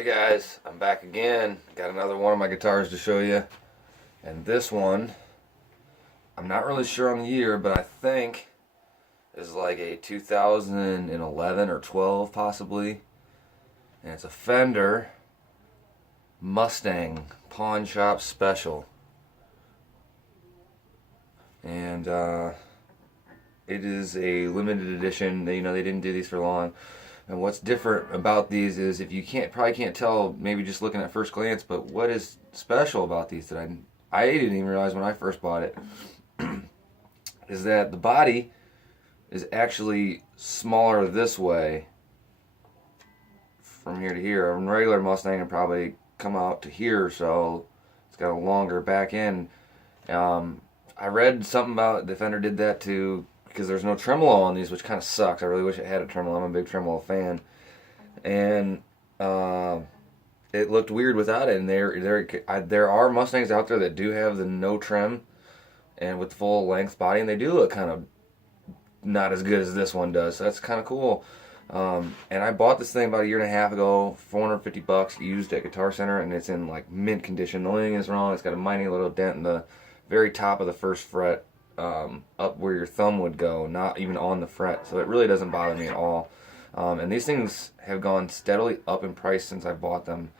Hey guys, I'm back again. Got another one of my guitars to show you. And this one, I'm not really sure on the year, but I think is like a 2011 or 12 possibly. And it's a Fender Mustang Pawn Shop Special. And it is a limited edition. They didn't do these for long. And what's different about these is, if you probably can't tell, maybe just looking at first glance, but what is special about these that I didn't even realize when I first bought it, is that the body is actually smaller this way from here to here. A regular Mustang would probably come out to here, so it's got a longer back end. I read something about the Fender did that too, because there's no tremolo on these, which kind of sucks. I really wish it had a tremolo. I'm a big tremolo fan. And it looked weird without it. And there are Mustangs out there that do have the no trim and with the full length body, and they do look kind of not as good as this one does. So that's kind of cool. And I bought this thing about a year and a half ago, $450 used at Guitar Center, and it's in like mint condition. The only thing is wrong, it's got a tiny little dent in the very top of the first fret. Up where your thumb would go, not even on the fret, so it really doesn't bother me at all. And these things have gone steadily up in price since I bought them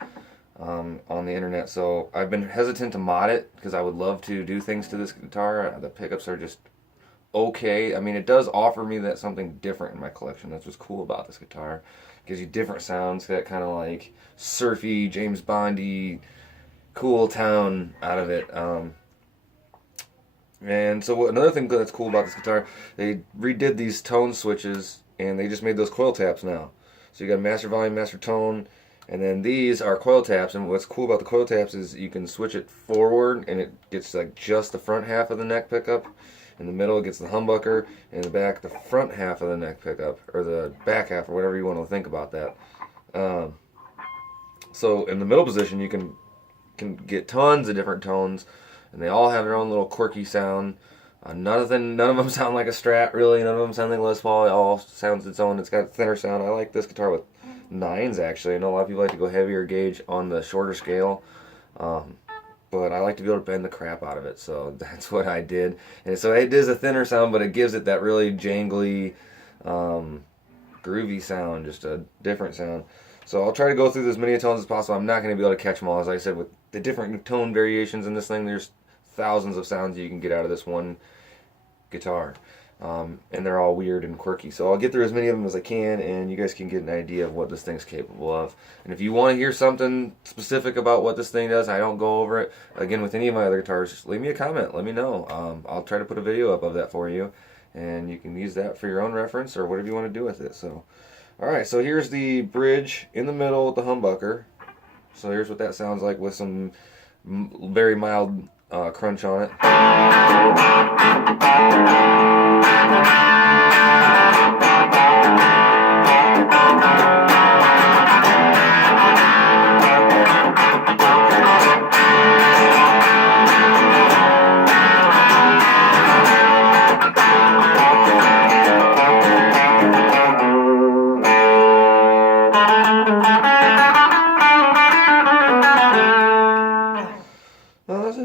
on the internet, so I've been hesitant to mod it because I would love to do things to this guitar. The pickups are just okay. I mean, it does offer me that something different in my collection. That's what's cool about this guitar. It gives you different sounds, that kind of like surfy, James Bondy, cool town out of it. And so another thing that's cool about this guitar, they redid these tone switches, and they just made those coil taps now. So you got master volume, master tone, and then these are coil taps. And what's cool about the coil taps is you can switch it forward, and it gets like just the front half of the neck pickup. In the middle, it gets the humbucker, and in the back, the front half of the neck pickup, or the back half, or whatever you want to think about that. So in the middle position, you can get tons of different tones. And they all have their own little quirky sound. None of them sound like a Strat, really. None of them sound like Les Paul. It all sounds its own. It's got a thinner sound. I like this guitar with 9s, actually. I know a lot of people like to go heavier gauge on the shorter scale. But I like to be able to bend the crap out of it, so that's what I did. And so it is a thinner sound, but it gives it that really jangly, groovy sound, just a different sound. So I'll try to go through as many tones as possible. I'm not going to be able to catch them all. As I said, with the different tone variations in this thing, there's thousands of sounds you can get out of this one guitar. And they're all weird and quirky. So I'll get through as many of them as I can, and you guys can get an idea of what this thing's capable of. And if you want to hear something specific about what this thing does, I don't go over it. Again, with any of my other guitars, just leave me a comment. Let me know. I'll try to put a video up of that for you. And you can use that for your own reference or whatever you want to do with it. So, alright, so here's the bridge in the middle with the humbucker. So here's what that sounds like with some very mild crunch on it.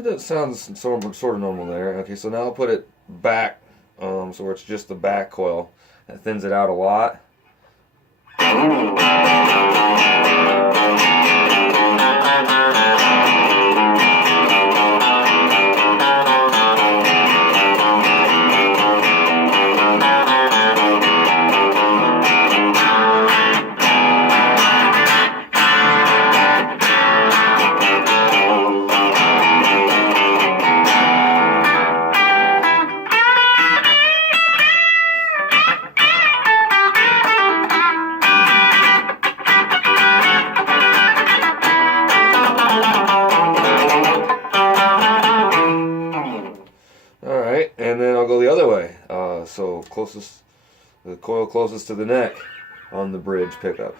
That sounds sort of normal there. Okay, so now I'll put it back, so where it's just the back coil. That thins it out a lot. And then I'll go the other way. So the coil closest to the neck on the bridge pickup.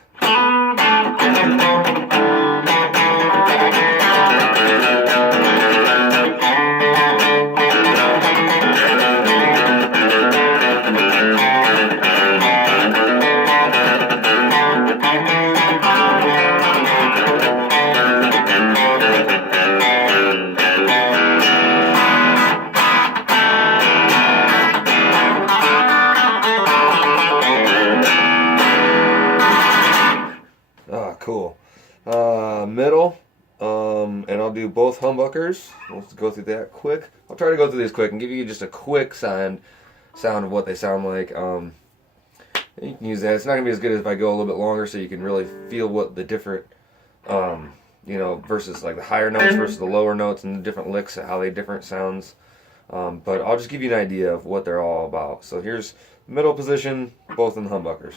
Ah, cool. Middle, and I'll do both humbuckers. Let's go through that quick. I'll try to go through these quick and give you just a quick sound of what they sound like. You can use that. It's not gonna be as good as if I go a little bit longer, so you can really feel what the different, versus like the higher notes versus the lower notes and the different licks, how they different sounds. But I'll just give you an idea of what they're all about. So here's middle position, both in the humbuckers.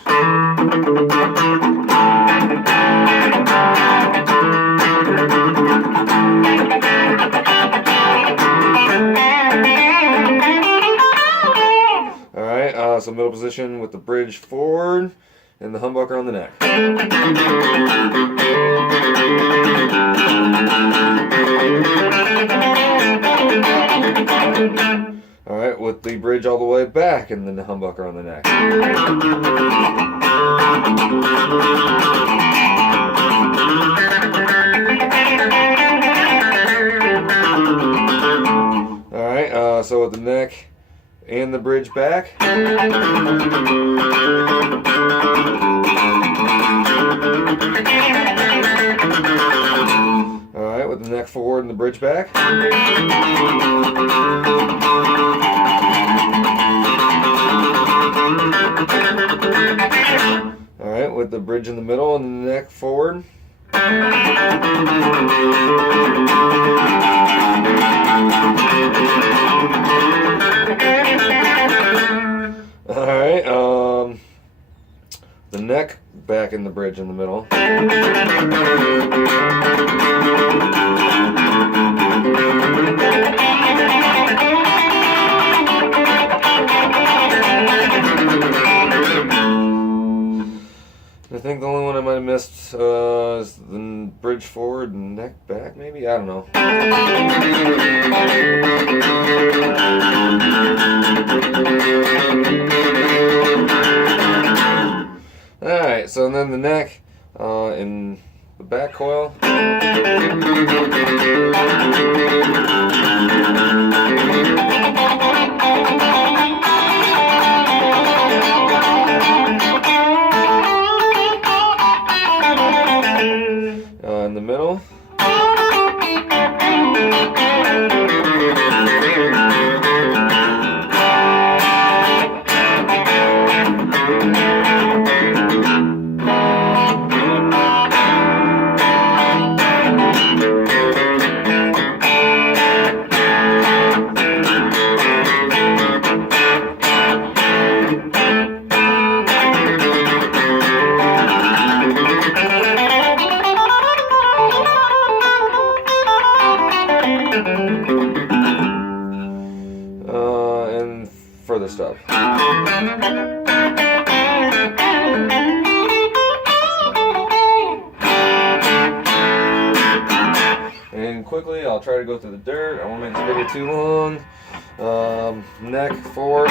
Alright, so middle position with the bridge forward and the humbucker on the neck. Alright, with the bridge all the way back and then the humbucker on the neck. Alright, so with the neck and the bridge back. Alright, with the neck forward and the bridge back. Alright, with the bridge in the middle and the neck forward. Alright, the neck back in the bridge in the middle. I think the only one I might have missed is the bridge forward and neck back, maybe? I don't know. Alright, so then the neck in the back coil. In the middle. And further stuff. And quickly, I'll try to go through the dirt. I won't make this video too long. Neck forward.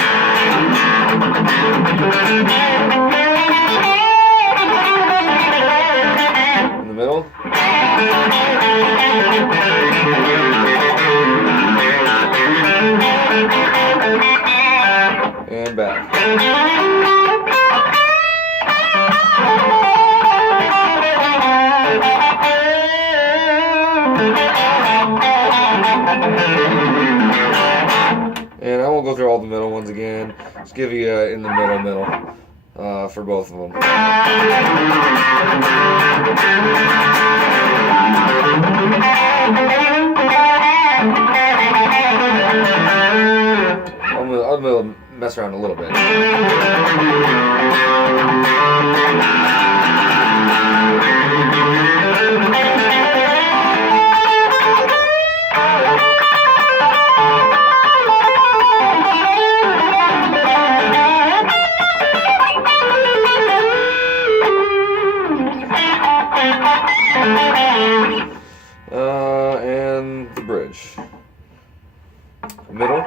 In the middle. And back. And I won't go through all the middle ones again. Just give you in the middle for both of them. I'm gonna mess around a little bit. And the bridge. Middle.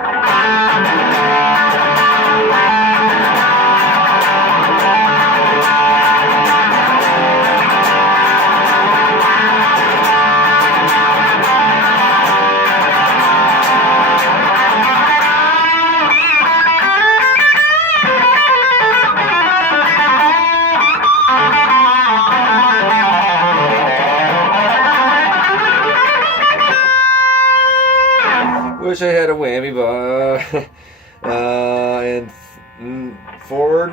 wish I had a whammy bar. And forward.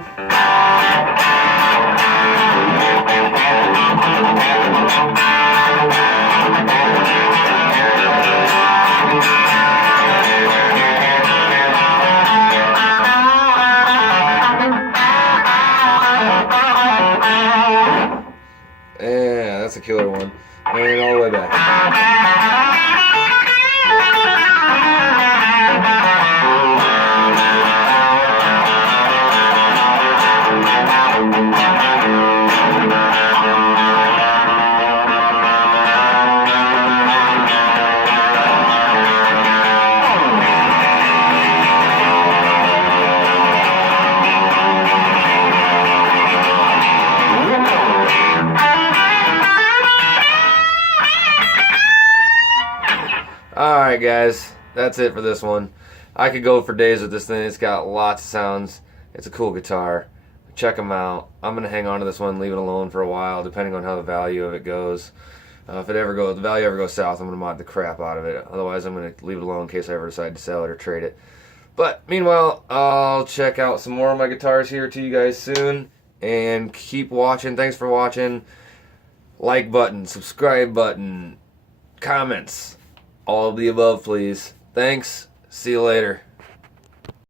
Yeah, that's a killer one. And all the way back. Alright guys, that's it for this one. I could go for days with this thing. It's got lots of sounds. It's a cool guitar. Check them out. I'm going to hang on to this one, leave it alone for a while, depending on how the value of it goes. If the value ever goes south, I'm going to mod the crap out of it. Otherwise, I'm going to leave it alone in case I ever decide to sell it or trade it. But meanwhile, I'll check out some more of my guitars here to you guys soon. And keep watching. Thanks for watching. Like button, subscribe button, comments. All of the above, please. Thanks. See you later.